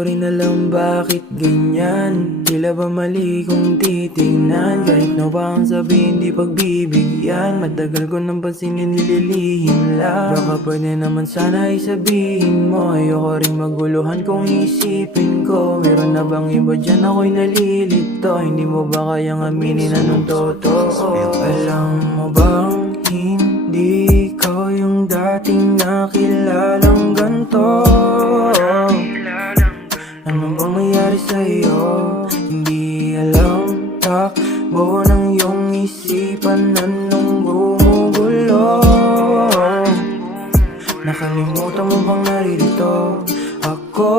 ko rin alam bakit ganyan. Tila ba mali kung titingnan? Kahit na ba ang sabihin di pagbibigyan, matagal ko nang pansinin nililihim lang. Baka pwede naman sana isabihin mo. Ayoko rin maguluhan kung isipin ko. Meron na bang iba dyan ako'y nalilito? Hindi mo ba kayang aminin anong totoo? Alam mo bang hindi ikaw yung dating nakilalang ganto? Ano bang nangyari sa'yo? Hindi alam, takbo ng iyong isipan. Anong gumugulo? Nakalimutan mo bang naririto ako?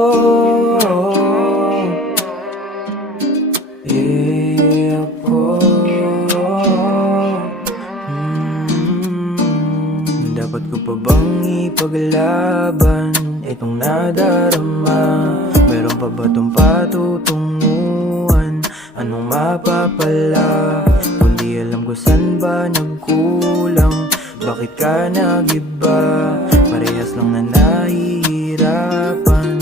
Ako Dapat ko pa bang ipaglaban itong nadarama? Meron pa ba itong patutunguhan? Anong mapapala? Kundi alam ko saan ba nagkulang. Bakit ka nagiba? Parehas lang na nahihirapan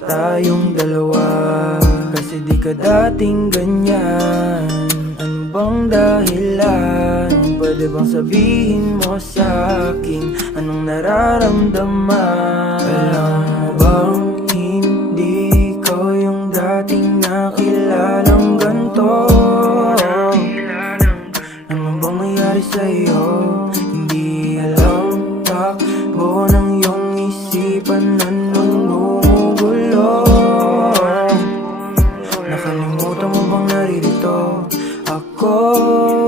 tayong dalawa. Kasi di ka dating ganyan. Ano bang dahilan? Pwede bang sabihin mo sa'kin anong nararamdaman? Alam mo bang hindi ko yung dating nakilalang ganto? Ano bang nangyari sa'yo? Hindi alam, takbo ng iyong isipan. Anong gumugulo? Nakalimutan mo bang naririto ako?